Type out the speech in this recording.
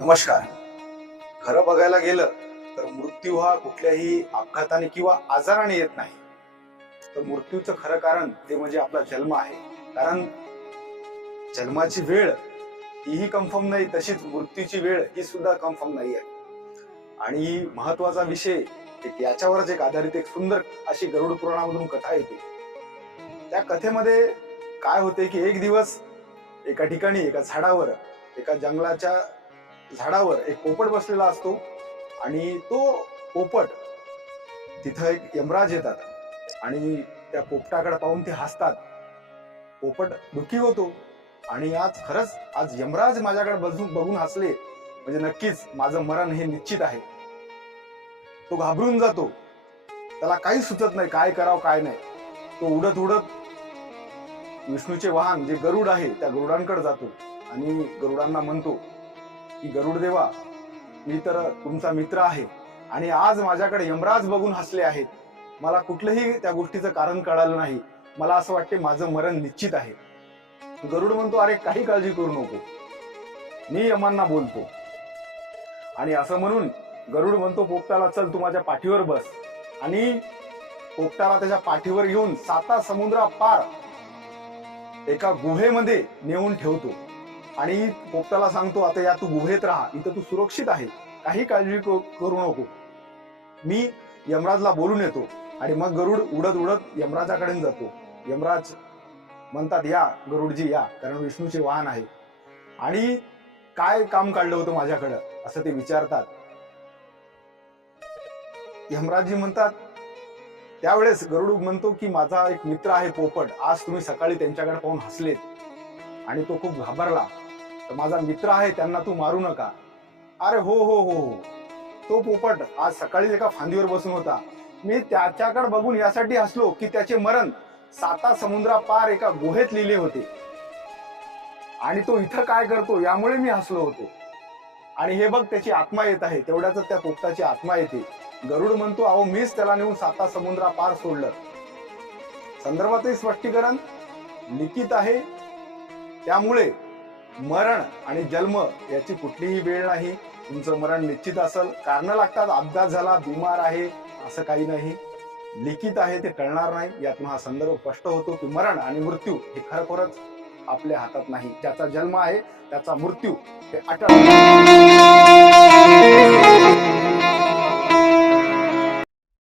नमस्कार. खरं बघायला गेलं तर मृत्यू हा कुठल्याही अपघाताने किंवा आजाराने येत नाही. तर मृत्यूचं खरं कारण ते म्हणजे आपला जन्म आहे. कारण जन्माची वेळ हीही कन्फर्म नाही तशीच मृत्यूची वेळ ही सुद्धा कन्फर्म नाही आहे. आणि महत्त्वाचा विषय याच्यावरच एक आधारित एक सुंदर अशी गरुड पुराणामधून कथा येते. त्या कथेमध्ये काय होते की एक दिवस एका ठिकाणी एका झाडावर एका जंगलाच्या झाडावर एक पोपट बसलेला असतो आणि तो पोपट तिथं एक यमराज येतात आणि त्या पोपटाकडे पाहून ते हसतात. पोपट दुःखी होतो आणि आज खरंच आज यमराज माझ्याकडे बसून बघून हसले. म्हणजे नक्कीच माझं मरण हे निश्चित आहे. तो घाबरून जातो. त्याला काही सुचत नाही काय करावं काय नाही. तो उडत उडत विष्णूचे वाहन जे गरुड आहे त्या गरुडांकडे जातो आणि गरुडांना म्हणतो की गरुड देवा मी तर तुमचा मित्र आहे आणि आज माझ्याकडे यमराज बघून हसले आहेत. मला कुठलंही त्या गोष्टीचं कारण कळालं नाही. मला असं वाटते माझं मरण निश्चित आहे. गरुड म्हणतो अरे काही काळजी करू नको. मी यमांना बोलतो. आणि असं म्हणून गरुड म्हणतो पोपटाला चल तू माझ्या पाठीवर बस. आणि पोपटाला त्याच्या पाठीवर घेऊन साता समुद्रा पार एका गुहेमध्ये नेऊन ठेवतो. आणि पोपटाला सांगतो आता या तू गुहेत राहा इथं तू सुरक्षित आहे काही काळजी करू नको. मी यमराजला बोलून येतो आणि मग गरुड उडत उडत यमराजाकडे जातो. यमराज म्हणतात या गरुडजी या कारण विष्णूचे वाहन आहे. आणि काय काम काढलं होतं माझ्याकडं? असं ते विचारतात. यमराजजी म्हणतात त्यावेळेस गरुड म्हणतो की माझा एक मित्र आहे पोपट आज तुम्ही सकाळी त्यांच्याकडे पाहून हसलेत. आणि तो खूप घाबरला. तर माझा मित्र आहे त्यांना तू मारू नका. अरे हो हो हो हो. तो पोपट आज सकाळी एका फांदीवर बसून होता. मी त्याच्याकडे बघून यासाठी हसलो की त्याचे मरण साता समुद्रा पार एका गुहेत लिहिले होते. आणि तो इथं काय करतो यामुळे मी हसलो होतो. आणि हे बघ त्याची आत्मा येत आहे. तेवढ्याच त्या पोपटाची आत्मा येते. गरुड म्हणतो अहो मीच त्याला नेऊन साता समुद्रा पार सोडलं. संदर्भातही स्पष्टीकरण लिखित आहे. त्यामुळे मरण आणि जन्म याची कुठलीही वेळ नाही. तुमचं मरण निश्चित असेल. कारण लागतात अपघात झाला बिमार आहे असं काही नाही. लिखित आहे ते टळणार नाही. यातून हा संदर्भ स्पष्ट होतो की मरण आणि मृत्यू हे खरोखरच आपल्या हातात नाही. ज्याचा जन्म आहे त्याचा मृत्यू हे अटळ.